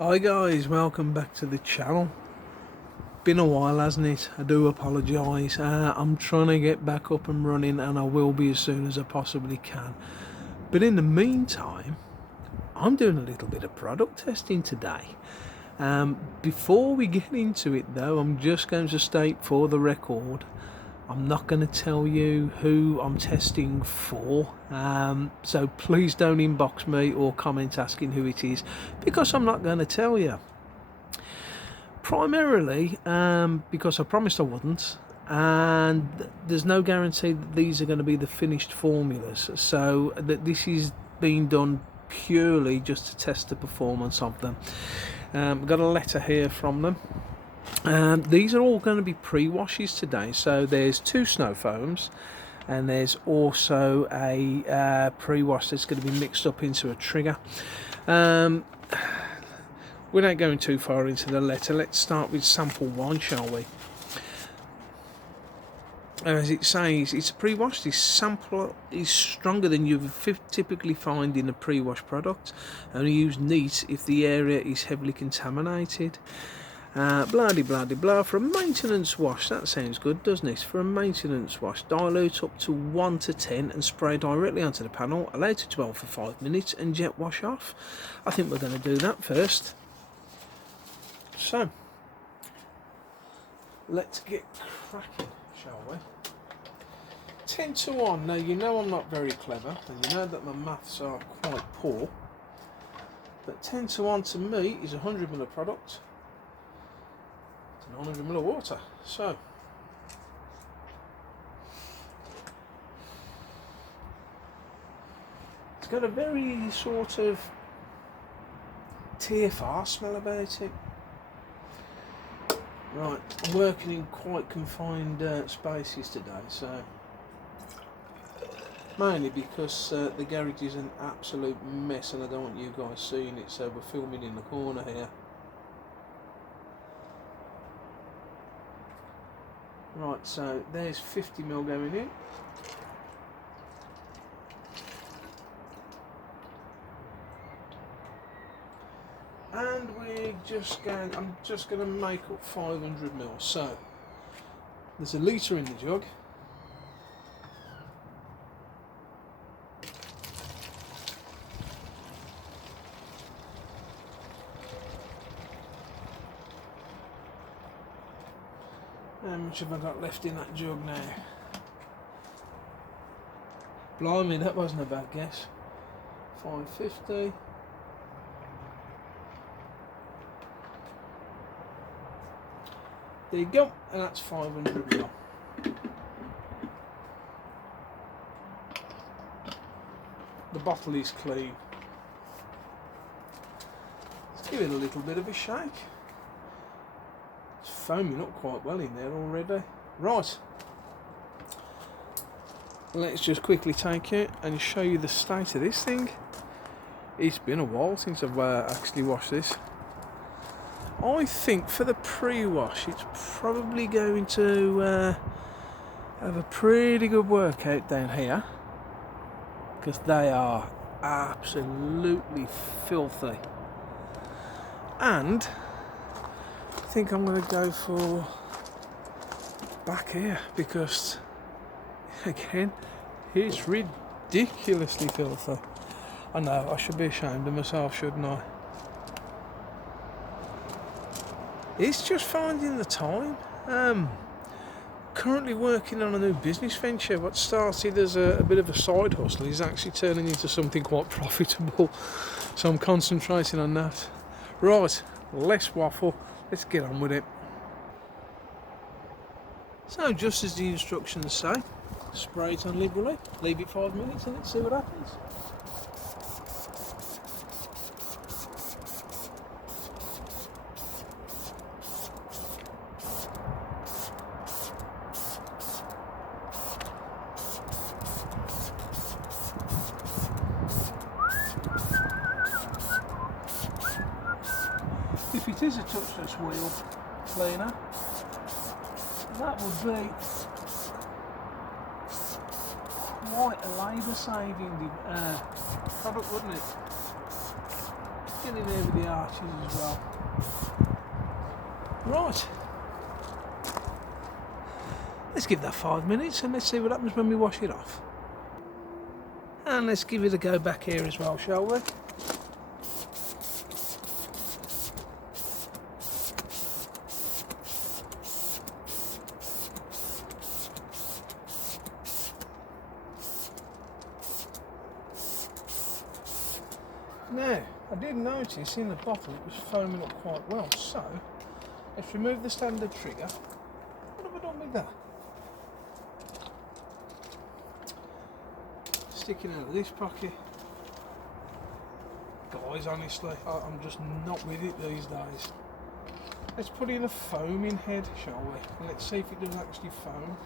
Hi guys, welcome back to the channel. Been a while, hasn't it? I do apologise. I'm trying to get back up and running, and I will be as soon as I possibly can. But in the meantime, I'm doing a little bit of product testing today. Before we get into it though, I'm just going to state for the record, I'm not going to tell you who I'm testing for, so please don't inbox me or comment asking who it is, because I'm not going to tell you. Primarily because I promised I wouldn't, and there's no guarantee that these are going to be the finished formulas, so that this is being done purely just to test the performance of them. I've got a letter here from them. These are all going to be pre-washes today, so there's 2 snow foams and there's also a pre-wash that's going to be mixed up into a trigger. Without going too far into the letter, let's start with sample 1, shall we? As it says, it's a pre-wash. This sample is stronger than you typically find in a pre-wash product. Only use neat if the area is heavily contaminated. Blah. For a maintenance wash, that sounds good, doesn't it? For a maintenance wash, dilute up to 1 to 10 and spray directly onto the panel. Allow to dwell for 5 minutes and jet wash off. I think we're going to do that first. So, let's get cracking, shall we? 10 to 1. Now, you know I'm not very clever, and you know that my maths are quite poor. But 10 to 1 to me is 100 ml of product to 900 ml of water. So, it's got a very sort of TFR smell about it. Right, I'm working in quite confined spaces today, so mainly because the garage is an absolute mess and I don't want you guys seeing it, so we're filming in the corner here. Right, so there's 50 ml going in. And I'm just going to make up 500 ml. So there's a litre in the jug. How much have I got left in that jug now? Blimey, that wasn't a bad guess. 550. There you go, and that's 500 ml. The bottle is clean. Let's give it a little bit of a shake. It's foaming up quite well in there already. Right. Let's just quickly take it and show you the state of this thing. It's been a while since I've actually washed this. I think for the pre-wash it's probably going to have a pretty good workout down here, because they are absolutely filthy. And I think I'm going to go for back here, because again it's ridiculously filthy. I know, I should be ashamed of myself, shouldn't I? It's just finding the time. Currently working on a new business venture. What started as a bit of a side hustle is actually turning into something quite profitable. So I'm concentrating on that. Right, less waffle. Let's get on with it. So just as the instructions say, spray it on liberally, leave it 5 minutes and let's see what happens. If it is a touchless wheel cleaner, that would be quite a labour saving product, wouldn't it? get in there with the arches as well. Right. Let's give that 5 minutes and let's see what happens when we wash it off. And let's give it a go back here as well, shall we? Now, I did notice in the bottle it was foaming up quite well, so let's remove the standard trigger. What have I done with that? Sticking out of this pocket. Guys, honestly, I'm just not with it these days. Let's put in a foaming head, shall we? And let's see if it does actually foam.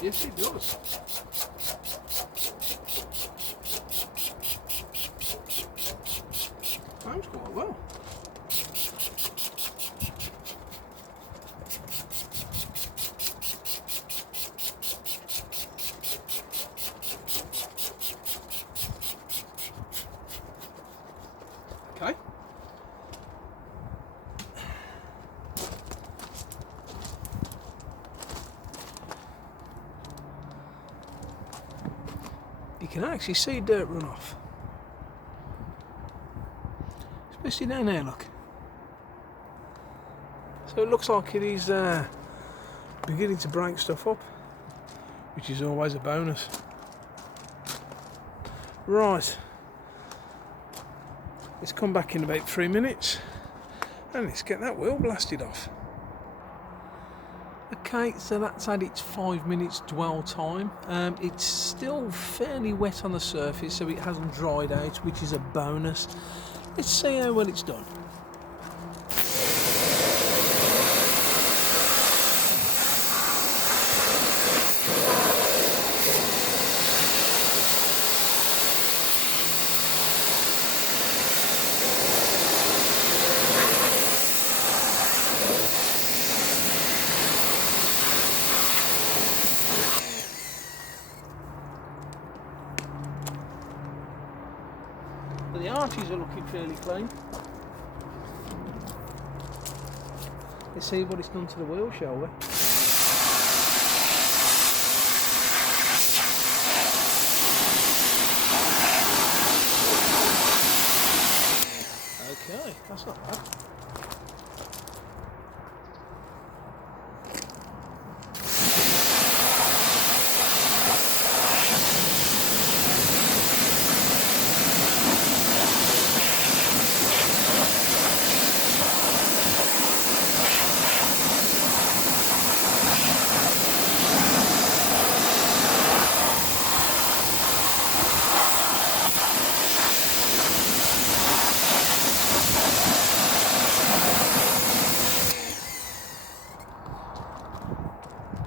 Yes, it does. Foams quite well. Okay. You can actually see dirt run off. Especially down there, look. So it looks like it is beginning to break stuff up, which is always a bonus. Right. Let's come back in about 3 minutes and let's get that wheel blasted off. Okay, so that's had its 5 minutes dwell time. It's still fairly wet on the surface, so it hasn't dried out, which is a bonus. Let's see how well it's done. But the arches are looking fairly clean. Let's see what it's done to the wheel, shall we? Okay, that's not bad.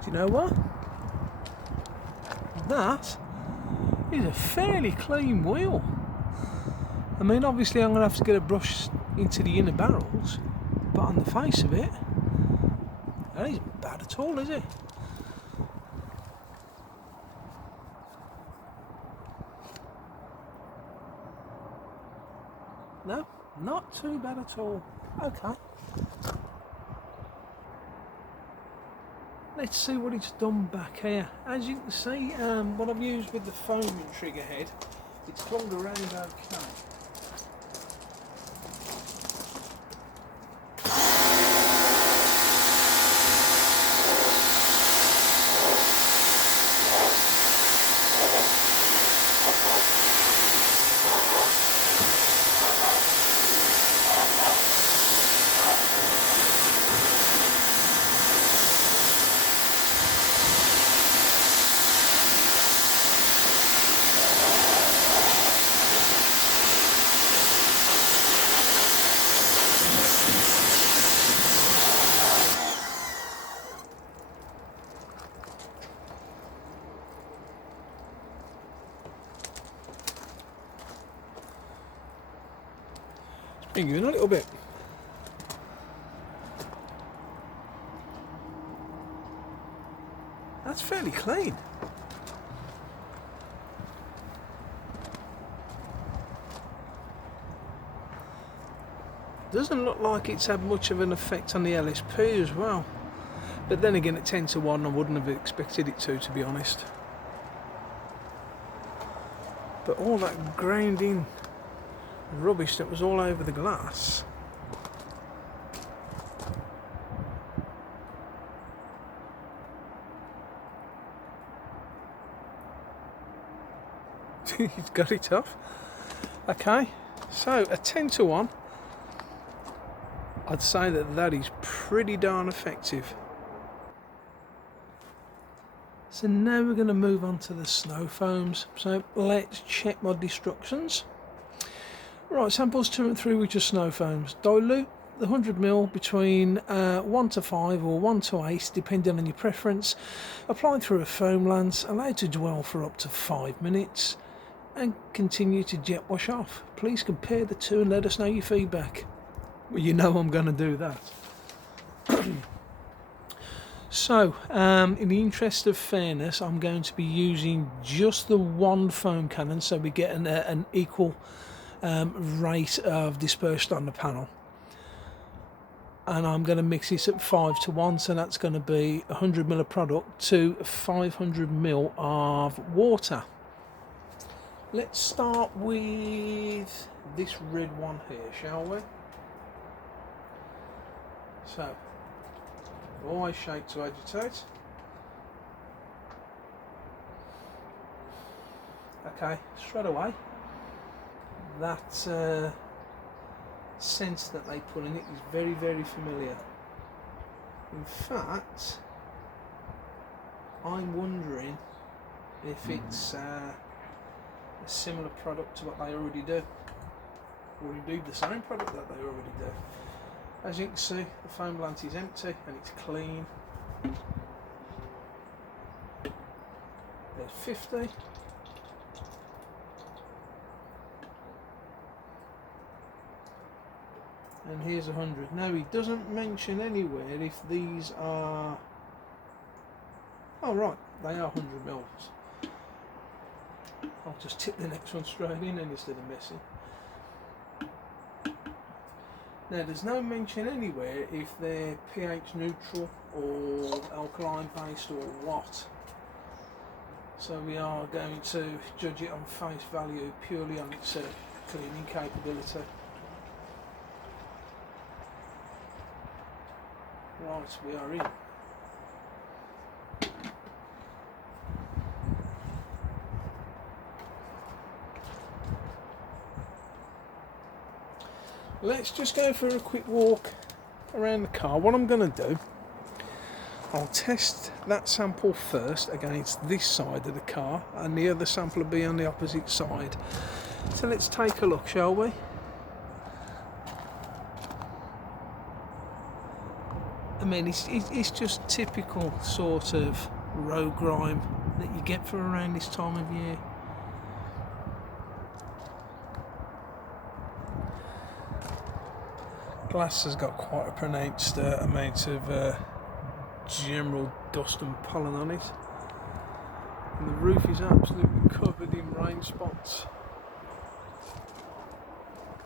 Do you know what? That is a fairly clean wheel. I mean, obviously I'm going to have to get a brush into the inner barrels, but on the face of it, that isn't bad at all, is it? No, not too bad at all. Okay. Let's see what it's done back here. As you can see, what I've used with the foaming trigger head, it's clung around okay. Bring you in a little bit. That's fairly clean. Doesn't look like it's had much of an effect on the LSP as well. But then again, at 10 to 1, I wouldn't have expected it to be honest. But all that grounding rubbish that was all over the glass. He's got it off. Okay, so a 10 to 1. I'd say that is pretty darn effective. So now we're going to move on to the snow foams. So let's check my destructions. Right, samples 2 and 3, which are snow foams. Dilute the 100ml between 1 to 5 or 1 to 8, depending on your preference. Apply through a foam lance, allow to dwell for up to 5 minutes, and continue to jet wash off. Please compare the two and let us know your feedback. Well, you know I'm going to do that. So, in the interest of fairness, I'm going to be using just the one foam cannon, so we get an equal rate of dispersion on the panel. And I'm going to mix this at 5 to 1, so that's going to be 100ml of product to 500ml of water. Let's start with this red one here, shall we? So, always shake to agitate. Okay, straight away, that scent that they put in it is very, very familiar. In fact, I'm wondering if it's a similar product to what they already do, or indeed the same product that they already do. As you can see, the foam lance is empty and it's clean. There's 50. And here's 100. Now he doesn't mention anywhere if these are... Oh right, they are 100ml. I'll just tip the next one straight in instead of messing. Now there's no mention anywhere if they're pH neutral or alkaline based or what. So we are going to judge it on face value purely on its cleaning capability. Right, we are in. Let's just go for a quick walk around the car. What I'm going to do, I'll test that sample first against this side of the car, and the other sample will be on the opposite side. So let's take a look, shall we? I mean, it's just typical sort of road grime that you get for around this time of year. Glass has got quite a pronounced amount of general dust and pollen on it, and the roof is absolutely covered in rain spots.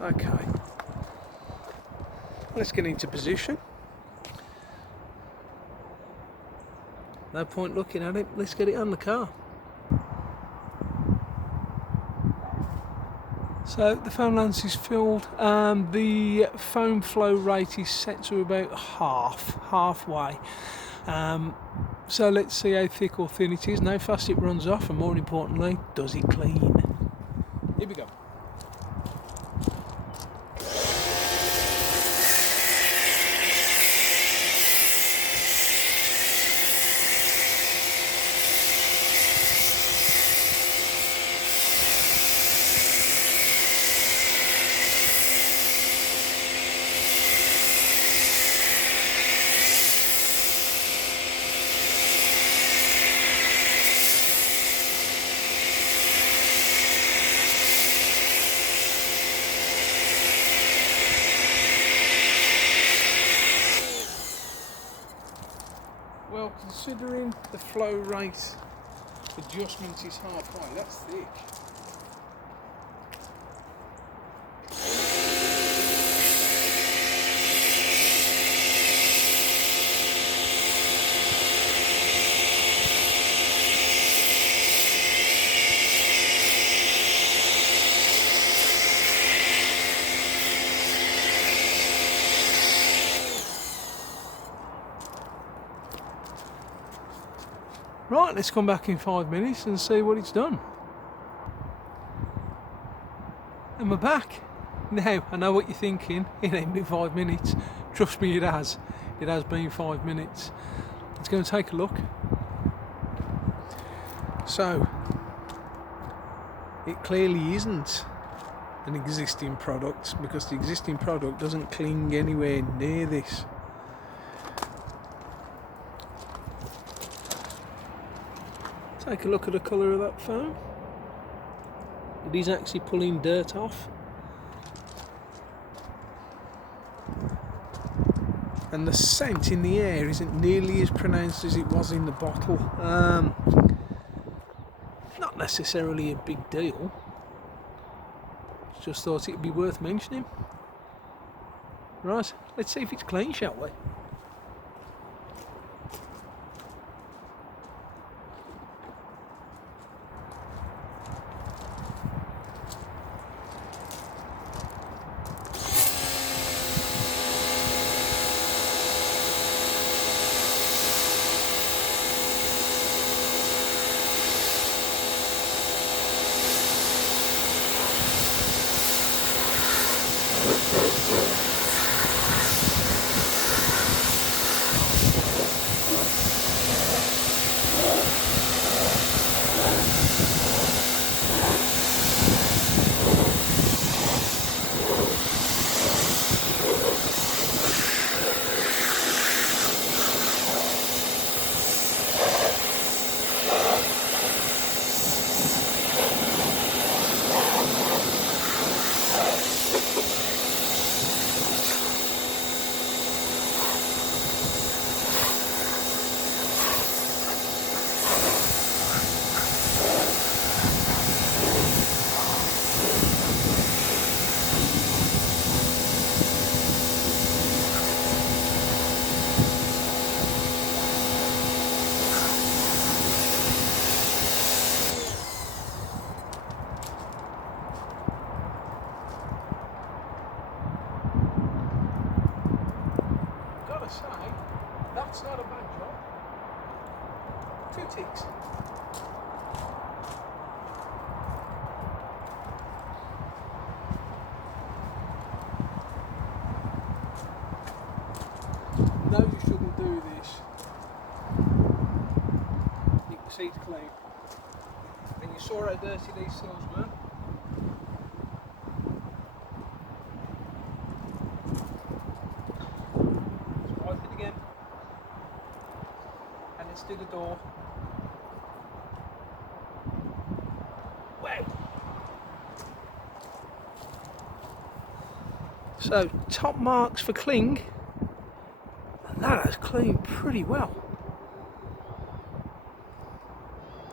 Okay, let's get into position. No point looking at it, let's get it on the car. So the foam lance is filled, the foam flow rate is set to about halfway. So let's see how thick or thin it is, how fast it runs off, and more importantly, does it clean? Here we go. Well, considering the flow rate adjustment is halfway, that's thick. Right, let's come back in 5 minutes and see what it's done. And we're back. Now, I know what you're thinking, it ain't been 5 minutes. Trust me, it has. It has been 5 minutes. Let's go and take a look. So, it clearly isn't an existing product, because the existing product doesn't cling anywhere near this. Take a look at the colour of that foam. It is actually pulling dirt off. And the scent in the air isn't nearly as pronounced as it was in the bottle. Not necessarily a big deal. Just thought it'd be worth mentioning. Right, let's see if it's clean, shall we? That's not a bad job. 2 ticks. No, you shouldn't do this. You can see it's clean. And you saw how dirty these seals were. Let's wipe it again. And let's do the door. Wow. So, top marks for cling. And that has cleaned pretty well.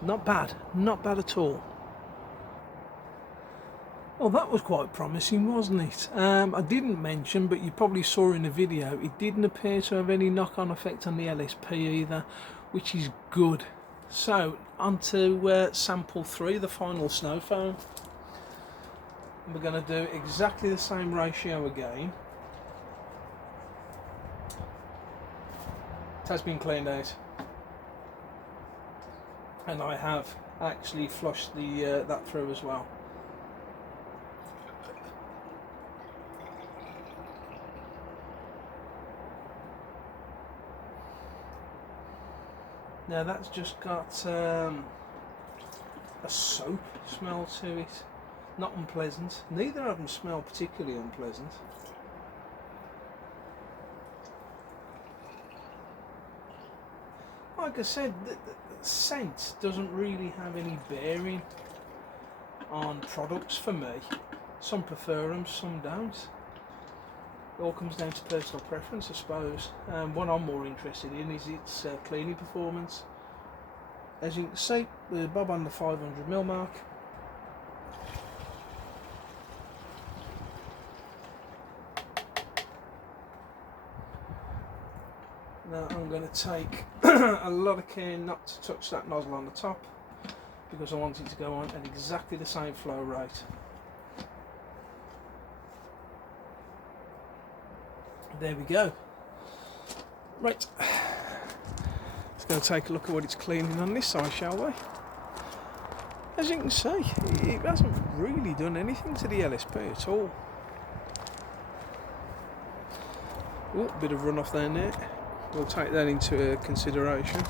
Not bad at all. Well, that was quite promising, wasn't it? I didn't mention, but you probably saw in the video, it didn't appear to have any knock-on effect on the LSP either, which is good. So, on to sample 3, the final snow foam. We're going to do exactly the same ratio again. It has been cleaned out. And I have actually flushed the that through as well. Now that's just got a soap smell to it, not unpleasant. Neither of them smell particularly unpleasant. Like I said, the scent doesn't really have any bearing on products for me. Some prefer them, some don't. It all comes down to personal preference, I suppose. What I'm more interested in is its cleaning performance. As you can see, we're bob on the 500ml mark. Now I'm going to take a lot of care not to touch that nozzle on the top, because I want it to go on at exactly the same flow rate. There we go. Right, let's Going to take a look at what it's cleaning on this side, shall we? As you can see, it hasn't really done anything to the LSP at all. Oh, bit of runoff down there. We'll take that into consideration.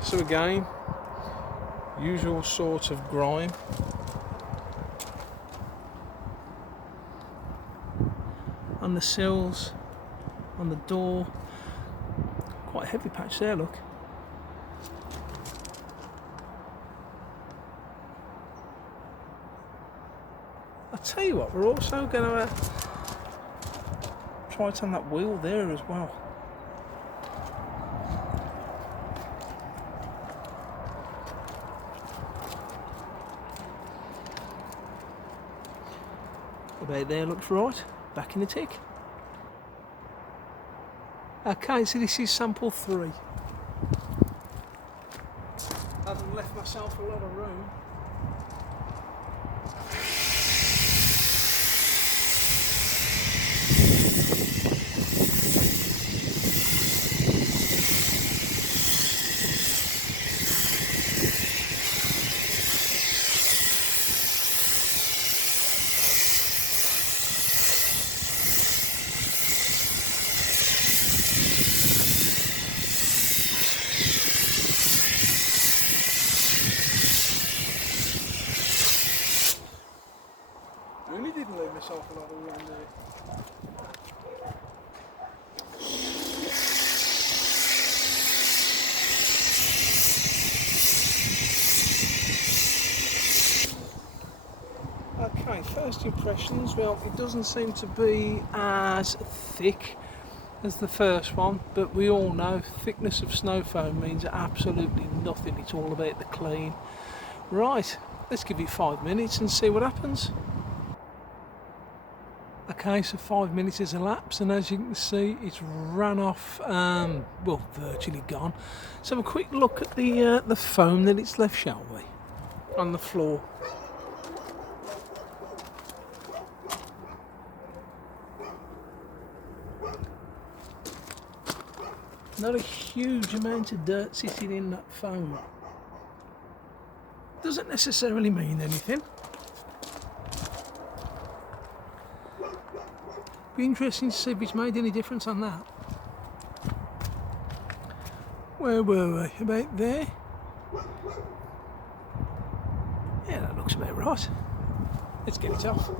So again, usual sort of grime. On the sills, on the door. Quite a heavy patch there, look. I'll tell you what, we're also going to try it on that wheel there as well. About there looks right. Back in the tick. Okay, so this is sample 3. I haven't left myself a lot of room. Really didn't leave myself a lot of room there. Okay, first impressions, well, it doesn't seem to be as thick as the first one, but we all know thickness of snow foam means absolutely nothing. It's all about the clean. Right, let's give it 5 minutes and see what happens. Okay, so 5 minutes has elapsed, and as you can see, it's run off, well, virtually gone. So have a quick look at the foam that it's left, shall we? On the floor. Not a huge amount of dirt sitting in that foam. Doesn't necessarily mean anything. Be interesting to see if it's made any difference on that. Where were we? About there? Yeah, that looks about right. Let's get it off.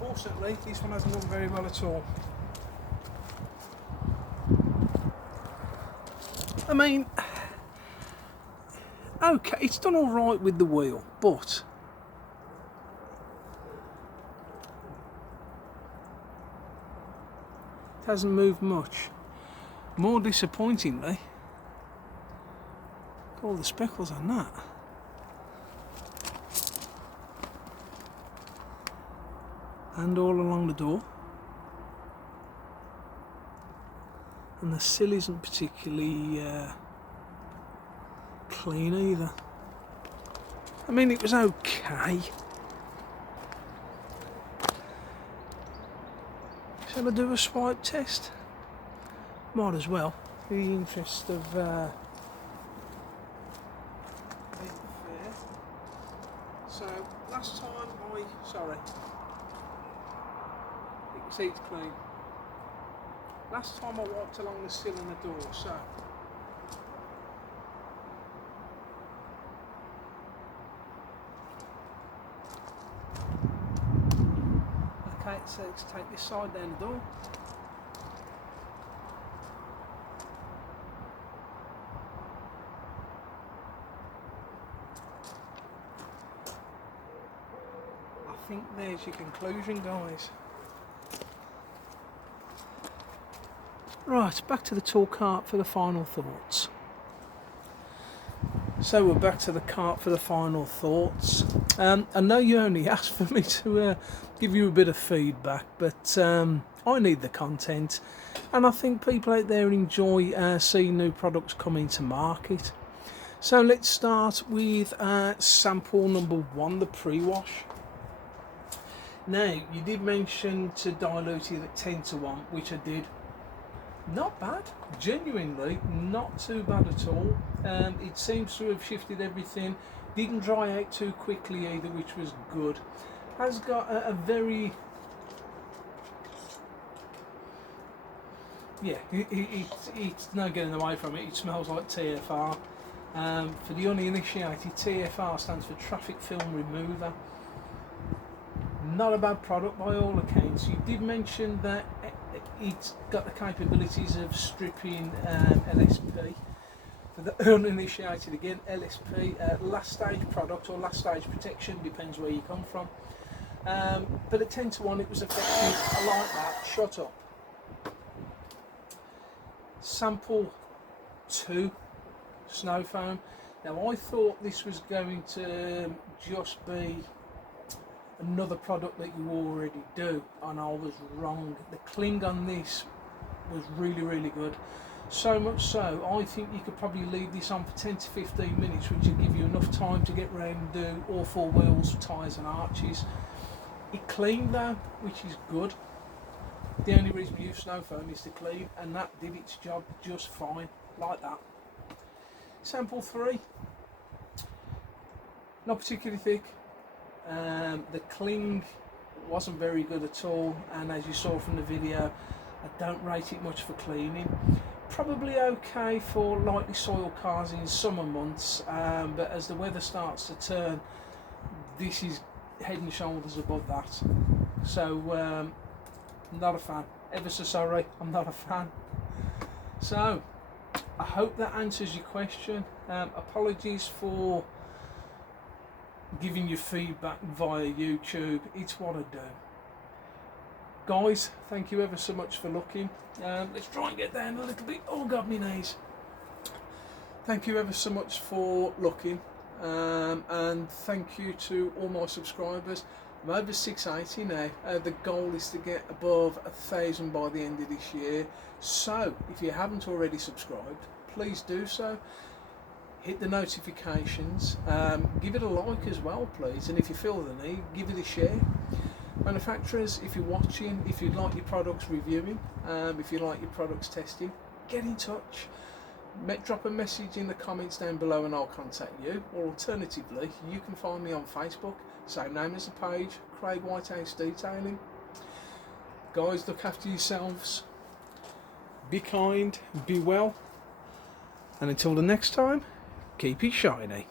Unfortunately, this one hasn't done very well at all. I mean, okay, it's done all right with the wheel, but hasn't moved much. More disappointingly, all the speckles on that. And all along the door. And the sill isn't particularly clean either. I mean, it was okay. Shall I do a swipe test? Might as well, in the interest of fair. So last time you can see it's clean. Last time I walked along the sill and the door, so okay, so let's take this side down the door. I think there's your conclusion, guys. Right, back to the tool cart for the final thoughts. So we're back to the cart for the final thoughts. I know you only asked for me to give you a bit of feedback, but I need the content, and I think people out there enjoy seeing new products coming to market. So let's start with sample number 1, the pre-wash. Now, you did mention to dilute it at 10:1, which I did. Not bad, genuinely not too bad at all. It seems to have shifted everything. Didn't dry out too quickly either, which was good. Has got a very, yeah, it's no getting away from it. It smells like TFR. For the uninitiated, TFR stands for traffic film remover. Not a bad product by all accounts. You did mention that it's got the capabilities of stripping LSP. For the uninitiated, again, LSP, last stage product or last stage protection, depends where you come from. But at 10:1 it was effective. I like that. Shut up. Sample 2, snow foam. Now I thought this was going to just be another product that you already do, and I was wrong. The cling on this was really, really good. So much so, I think you could probably leave this on for 10 to 15 minutes, which would give you enough time to get round and do all 4 wheels, tyres and arches. It cleaned though, which is good. The only reason we use snow foam is to clean, and that did its job just fine, like that. Sample 3, not particularly thick. The cling wasn't very good at all, and as you saw from the video, I don't rate it much for cleaning. Probably okay for lightly soiled cars in summer months, but as the weather starts to turn, this is head and shoulders above that. So not a fan. Ever so sorry, I'm not a fan. So I hope that answers your question. Apologies for giving you feedback via YouTube. It's what I do. Guys, thank you ever so much for looking. Let's try and get down a little bit. Oh God, my knees. Thank you ever so much for looking, and thank you to all my subscribers. I'm over 680 now. The goal is to get above 1,000 by the end of this year. So if you haven't already subscribed, please do so. Hit the notifications, give it a like as well please, and if you feel the need, give it a share. Manufacturers, if you're watching, if you'd like your products reviewing, if you like your products testing, get in touch. Drop a message in the comments down below and I'll contact you, or alternatively you can find me on Facebook, same name as the page, Craig Whitehouse Detailing. Guys, look after yourselves, be kind, be well, and until the next time, keep it shiny.